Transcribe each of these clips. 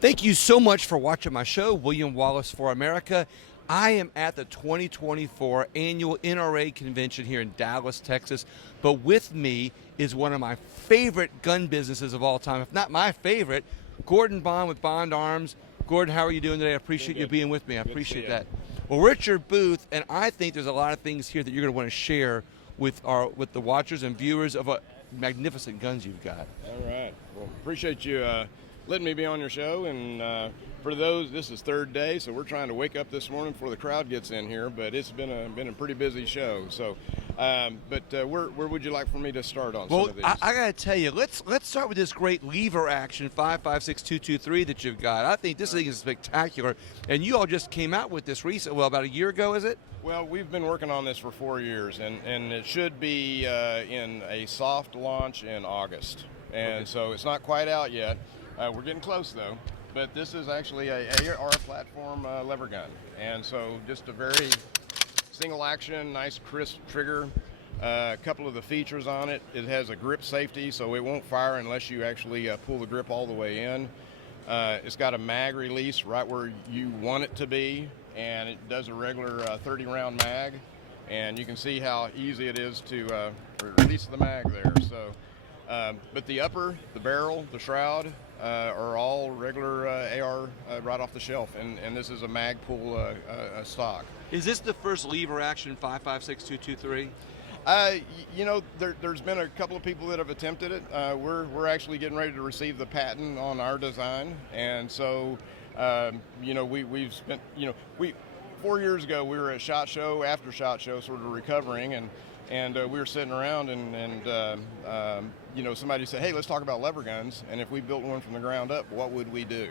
Thank you so much for watching my show, William Wallace for America. I am at the 2024 annual NRA convention here in Dallas, Texas. But with me is one of my favorite gun businesses of all time, if not my favorite, Gordon Bond with Bond Arms. Gordon, how are you doing today? I appreciate you being with me. I appreciate that. Well, we're at your booth, and I think there's a lot of things here that you're going to want to share with the watchers and viewers of what magnificent guns you've got. All right. Well, appreciate you letting me be on your show. And for those, this is third day, so we're trying to wake up this morning before the crowd gets in here. But it's been a pretty busy show. So, where would you like for me to start on some of these? I got to tell you, let's start with this great lever action 5.56 that you've got. I think this thing is spectacular, and you all just came out with this recently. Well, about a year ago, is it? Well, we've been working on this for 4 years, and it should be in a soft launch in August. And so it's not quite out yet. We're getting close, though. But this is actually a AR platform lever gun. And so just a very single action, nice crisp trigger. A couple of the features on it, it has a grip safety, so it won't fire unless you actually pull the grip all the way in. It's got a mag release right where you want it to be, and it does a regular 30-round mag. And you can see how easy it is to release the mag there. So, but the upper, the barrel, the shroud are all regular AR right off the shelf, and this is a Magpul stock. Is this the first lever action 5.56 You know, there's been a couple of people that have attempted it. We're actually getting ready to receive the patent on our design, and so you know, we've spent, you know, 4 years ago we were at SHOT Show, after SHOT Show, sort of recovering, and we were sitting around, and you know, somebody said, hey, let's talk about lever guns, and if we built one from the ground up, what would we do?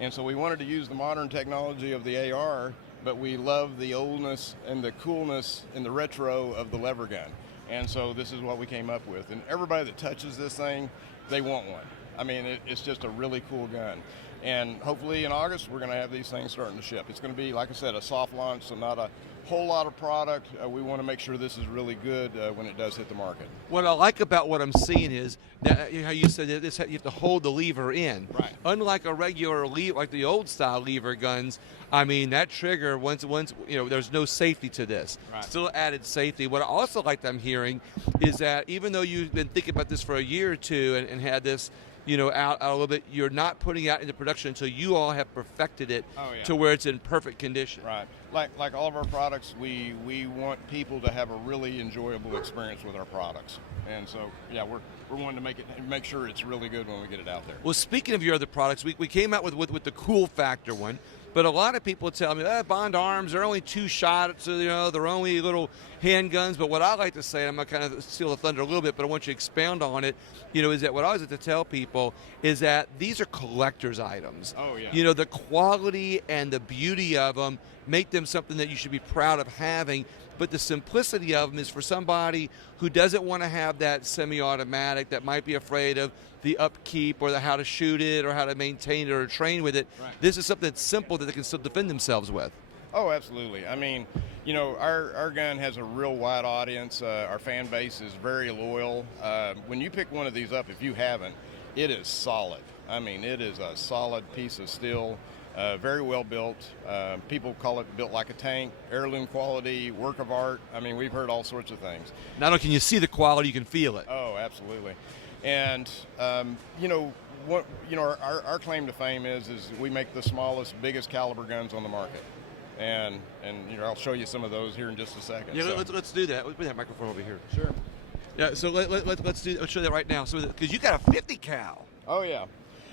And so we wanted to use the modern technology of the AR, but we love the oldness and the coolness and the retro of the lever gun. And so this is what we came up with. And everybody that touches this thing, they want one. I mean, it's just a really cool gun. And hopefully in August, we're going to have these things starting to ship. It's going to be, like I said, a soft launch, so not a whole lot of product. We want to make sure this is really good when it does hit the market. What I like about what I'm seeing is that, how you said that you have to hold the lever in. Right. Unlike a regular lever, like the old style lever guns, I mean, that trigger, once you know, there's no safety to this. Right. Still added safety. What I also like that I'm hearing is that even though you've been thinking about this for a year or two and had this, you know, out a little bit, you're not putting it out into production until you all have perfected it to where it's in perfect condition. Right. Like all of our products, we want people to have a really enjoyable experience with our products. And so, yeah, we're wanting to make sure it's really good when we get it out there. Well, speaking of your other products, we came out with the cool factor one. But a lot of people tell me, Bond Arms, they're only 2 shots, you know, they're only little handguns. But what I like to say, I'm going to kind of steal the thunder a little bit, but I want you to expound on it, you know, is that what I always like to tell people is that these are collector's items. Oh, yeah. You know, the quality and the beauty of them make them something that you should be proud of having. But the simplicity of them is for somebody who doesn't want to have that semi-automatic, that might be afraid of the upkeep or how to shoot it or how to maintain it or train with it. Right. This is something that's simple that they can still defend themselves with. Oh, absolutely. I mean, you know, our gun has a real wide audience. Our fan base is very loyal. When you pick one of these up, if you haven't, it is solid. I mean, it is a solid piece of steel. Very well built. People call it built like a tank, heirloom quality, work of art. I mean, we've heard all sorts of things. Not only can you see the quality, you can feel it. Oh, absolutely. And you know, our claim to fame is we make the smallest, biggest caliber guns on the market. And you know, I'll show you some of those here in just a second. Yeah, so. let's do that. Let's put that microphone over here. Sure. Yeah, so let's show that right now. So because you got a 50 cal. Oh yeah.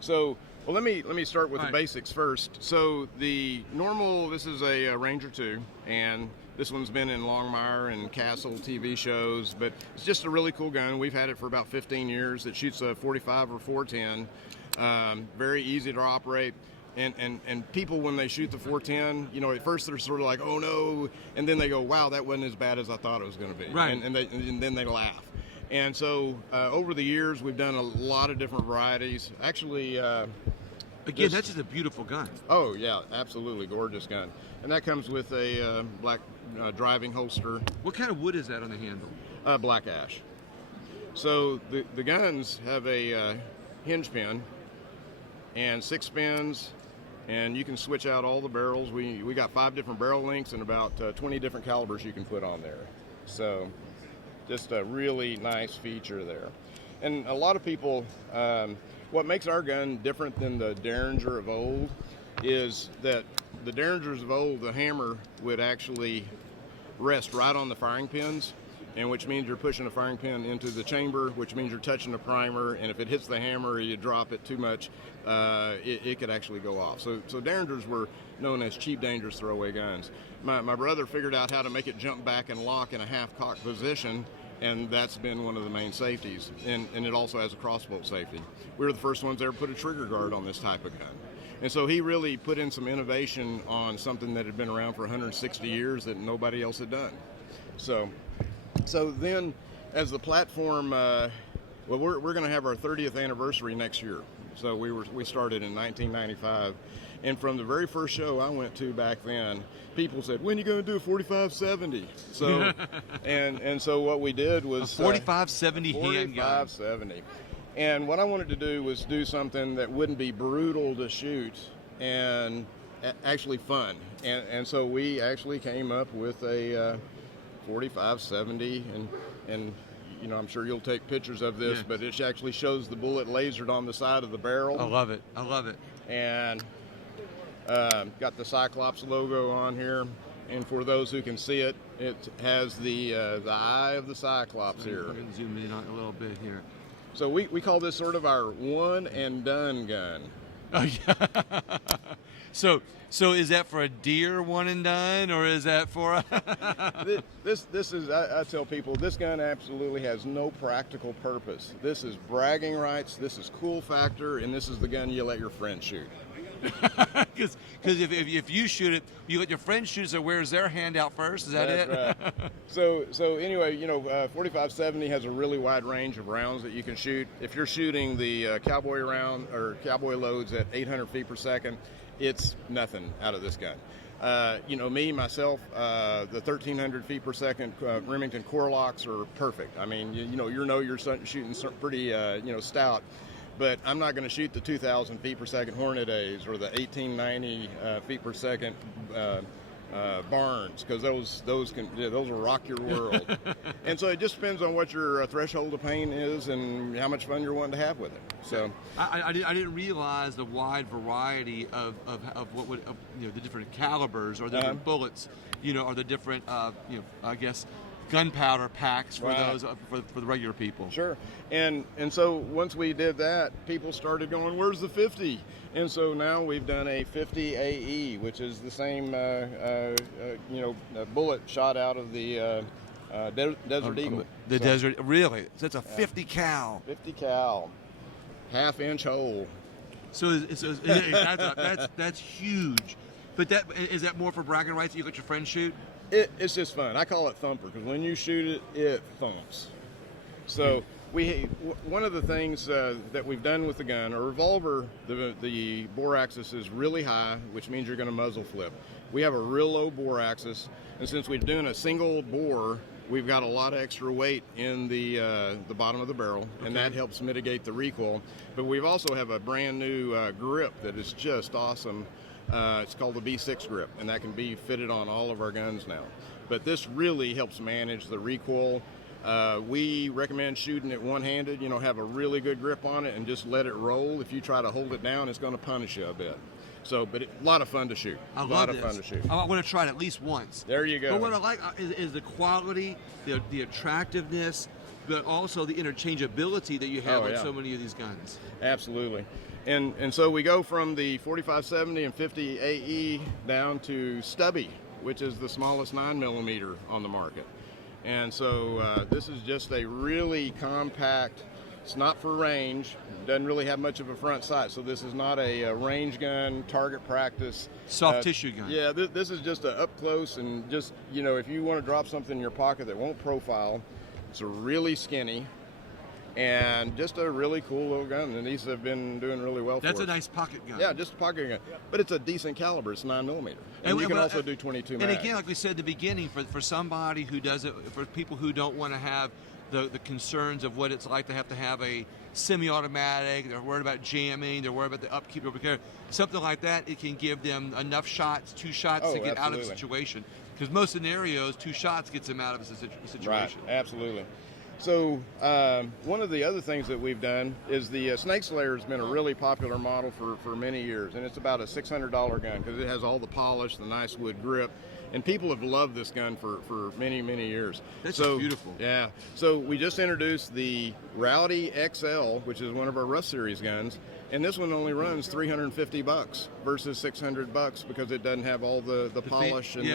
So. Well, let me start with the basics first. So the normal, this is a Ranger 2, and this one's been in Longmire and Castle TV shows, but it's just a really cool gun. We've had it for about 15 years. It shoots a 45 or 410. Very easy to operate. And people, when they shoot the 410, you know, at first they're sort of like, oh no, and then they go, wow, that wasn't as bad as I thought it was going to be. Right. And then they laugh. And so over the years, we've done a lot of different varieties. Actually, again, that's just a beautiful gun. Oh yeah, absolutely gorgeous gun. And that comes with a black driving holster. What kind of wood is that on the handle? Black ash. So the guns have a hinge pin and 6 spins, and you can switch out all the barrels. We got 5 different barrel lengths and about 20 different calibers you can put on there. So just a really nice feature there. And a lot of people, what makes our gun different than the Derringer of old is that the Derringers of old, the hammer would actually rest right on the firing pins, and which means you're pushing a firing pin into the chamber, which means you're touching the primer, and if it hits the hammer or you drop it too much, it could actually go off. So Derringers were known as cheap, dangerous throwaway guns. My brother figured out how to make it jump back and lock in a half-cocked position, and that's been one of the main safeties. And it also has a crossbolt safety. We were the first ones to ever put a trigger guard on this type of gun. And so he really put in some innovation on something that had been around for 160 years that nobody else had done. So then, as the platform, well, we're going to have our 30th anniversary next year. So we started in 1995, and from the very first show I went to back then, people said, "When are you going to do a 4570?" So, and so what we did was 4570 handgun. 4570. And what I wanted to do was do something that wouldn't be brutal to shoot and actually fun. And so we actually came up with a 4570, and you know, I'm sure you'll take pictures of this, yeah. But it actually shows the bullet lasered on the side of the barrel. I love it. I love it. And got the Cyclops logo on here. And for those who can see it, it has the eye of the Cyclops here. I'm going to zoom in on a little bit here. So we call this sort of our one and done gun. Oh yeah. So is that for a deer one and done, or is that for a this is I tell people this gun absolutely has no practical purpose. This is bragging rights, this is cool factor, and this is the gun you let your friend shoot. Because if you shoot it, you let your friend shoot it, so where's their hand out first? Is that That's it? Right. So anyway, you know, 4570 has a really wide range of rounds that you can shoot. If you're shooting the cowboy round or cowboy loads at 800 feet per second, it's nothing out of this gun. You know, myself, the 1300 feet per second Remington core locks are perfect. I mean, you're shooting pretty, stout. But I'm not going to shoot the 2,000 feet per second Hornet A's or the 1890 feet per second Barnes, because those will rock your world. And so it just depends on what your threshold of pain is and how much fun you're wanting to have with it. So I didn't realize the wide variety of what would the different calibers or the different bullets, or the different I guess gunpowder packs for right. those for the regular people. Sure. And so once we did that, people started going, "Where's the 50?" And so now we've done a 50 AE, which is the same bullet shot out of the Desert Eagle. Desert, really? So it's a 50 cal. 50 cal, half-inch hole. So that's huge. But is that more for bragging rights that you let your friends shoot? It's just fun. I call it thumper, because when you shoot it, it thumps. So one of the things that we've done with the gun, a revolver, the bore axis is really high, which means you're going to muzzle flip. We have a real low bore axis, and since we're doing a single bore, we've got a lot of extra weight in the bottom of the barrel, and that helps mitigate the recoil. But we've also have a brand new grip that is just awesome. It's called the B6 grip, and that can be fitted on all of our guns now. But this really helps manage the recoil. We recommend shooting it one-handed, have a really good grip on it and just let it roll. If you try to hold it down, it's going to punish you a bit. So, but a lot of fun to shoot. I lot of fun to shoot. I want to try it at least once. There you go. But what I like is the quality, the attractiveness, but also the interchangeability that you have on so many of these guns. Absolutely. And so we go from the 4570 and 50 AE down to stubby, which is the smallest 9mm on the market. And so this is just a really compact, it's not for range, doesn't really have much of a front sight, so this is not a range gun, target practice. Soft tissue gun. Yeah, this is just a up close, and just, if you want to drop something in your pocket that won't profile, it's a really skinny, and just a really cool little gun, and these have been doing really well for us. That's a nice pocket gun. Yeah, just a pocket gun. But it's a decent caliber. It's 9mm. And you can also do 22 mag. And again, like we said at the beginning, for somebody who does it, for people who don't want to have the concerns of what it's like to have a semi-automatic, they're worried about jamming, they're worried about the upkeep of repair, something like that, it can give them enough shots, 2 shots to get out of the situation. Because most scenarios, 2 shots gets them out of a situation. Right, absolutely. So one of the other things that we've done is the Snake Slayer has been a really popular model for many years, and it's about a $600 gun because it has all the polish, the nice wood grip, and people have loved this gun for many, many years. That's beautiful. Yeah. So we just introduced the Rowdy XL, which is one of our Rough Series guns, and this one only runs $350 versus $600 because it doesn't have all the polish and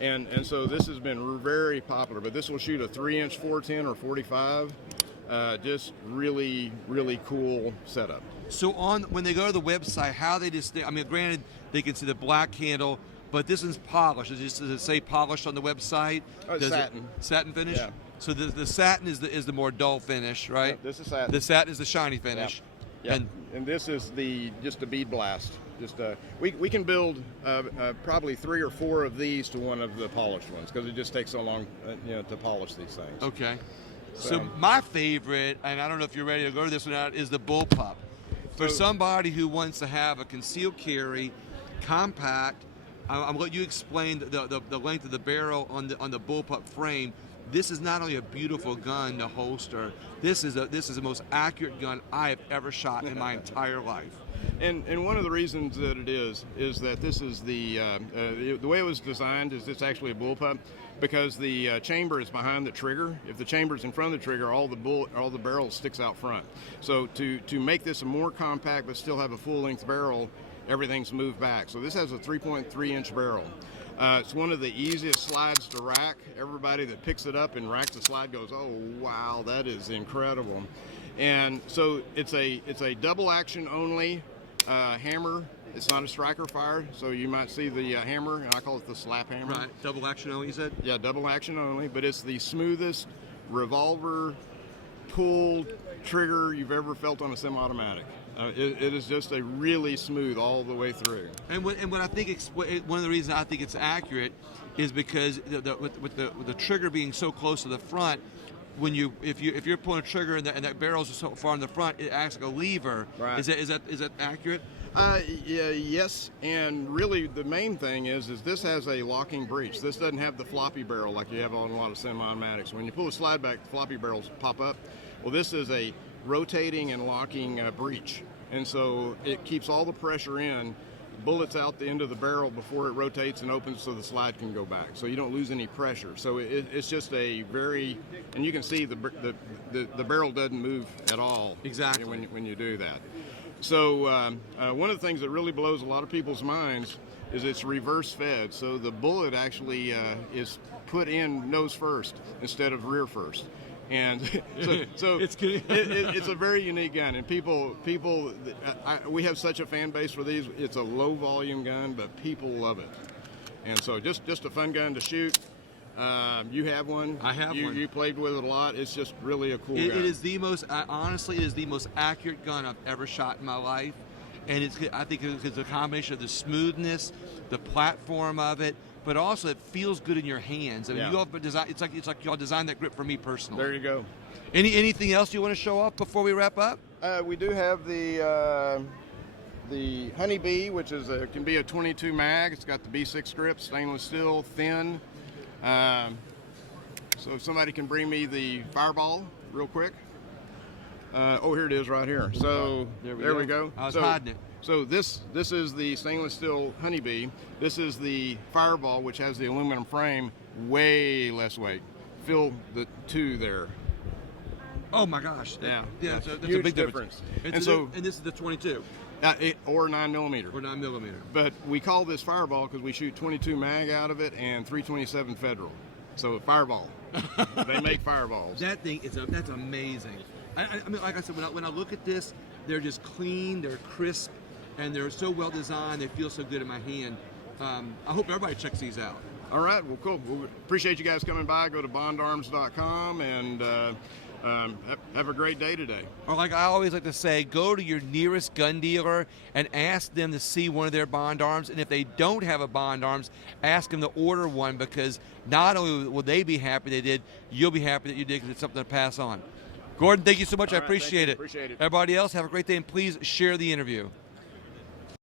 and so this has been very popular. But this will shoot a 3-inch 410 or 45. Just really, really cool setup. So when they go to the website, how they I mean, granted, they can see the black handle, but this is polished. Does it say polished on the website? Satin. Satin finish? Yeah. So the satin is the more dull finish, right? Yeah, this is satin. The satin is the shiny finish. Yeah. And this is just a bead blast. We can build probably 3 or 4 of these to one of the polished ones because it just takes so long to polish these things. Okay. So my favorite, and I don't know if you're ready to go to this one out, is the bullpup. For somebody who wants to have a concealed carry, compact, I'm going to let you explain the length of the barrel on the bullpup frame. This is not only a beautiful gun to holster. This is the most accurate gun I have ever shot in my entire life. And one of the reasons that it is that this is the way it was designed is it's actually a bullpup because the chamber is behind the trigger. If the chamber is in front of the trigger, all the barrel sticks out front. So to make this a more compact but still have a full length barrel, everything's moved back. So this has a 3.3-inch barrel. It's one of the easiest slides to rack. Everybody that picks it up and racks the slide goes, "Oh wow, that is incredible!" And so it's a double action only hammer. It's not a striker fire, so you might see the hammer, and I call it the slap hammer. Right, double action only, you said? Yeah, double action only, but it's the smoothest revolver pulled trigger you've ever felt on a semi-automatic. It is just a really smooth all the way through. And what I think one of the reasons I think it's accurate is because with the trigger being so close to the front, if you're pulling a trigger and that barrel's so far in the front, it acts like a lever. Right. Is that accurate? Yeah, yes, and really the main thing is this has a locking breech. This doesn't have the floppy barrel like you have on a lot of semi-automatics. When you pull the slide back, the floppy barrels pop up. Well, this is a rotating and locking breech, and so it keeps all the pressure in, bullets out the end of the barrel before it rotates and opens so the slide can go back, so you don't lose any pressure. So it's just a very, and you can see the barrel doesn't move at all. Exactly. When you do that. So one of the things that really blows a lot of people's minds is it's reverse fed. So the bullet actually is put in nose first instead of rear first. And so it's a very unique gun, and we have such a fan base for these. It's a low volume gun, but people love it. And so just a fun gun to shoot. You have one. I have one. You played with it a lot. It's just really a cool gun. It is the most, honestly, it is the most accurate gun I've ever shot in my life. And I think it's a combination of the smoothness, the platform of it, but also it feels good in your hands. I mean, you all design. It's like y'all designed that grip for me personally. There you go. Anything else you want to show off before we wrap up? We do have the Honeybee, which can be a 22 mag. It's got the B6 grip, stainless steel, thin. So if somebody can bring me the Fireball real quick. Here it is right here. So there we go. I was hiding it. So this is the stainless steel Honeybee. This is the Fireball, which has the aluminum frame, way less weight. Feel the 2 there. Oh my gosh! Yeah, that's a huge big difference. And this is the 22. Or 9mm. Or 9mm. But we call this Fireball because we shoot 22 mag out of it and 327 Federal. So Fireball. They make Fireballs. That thing that's amazing. I mean, like I said, when I look at this, they're just clean, they're crisp, and they're so well designed. They feel so good in my hand. I hope everybody checks these out. All right. Well, cool. Well, appreciate you guys coming by. Go to bondarms.com and have a great day today. Or like I always like to say, go to your nearest gun dealer and ask them to see one of their Bond Arms. And if they don't have a Bond Arms, ask them to order one, because not only will they be happy they did, you'll be happy that you did, because it's something to pass on. Gordon, thank you so much. All I right, thank appreciate you. it. Appreciate it. Everybody else, have a great day, and please share the interview.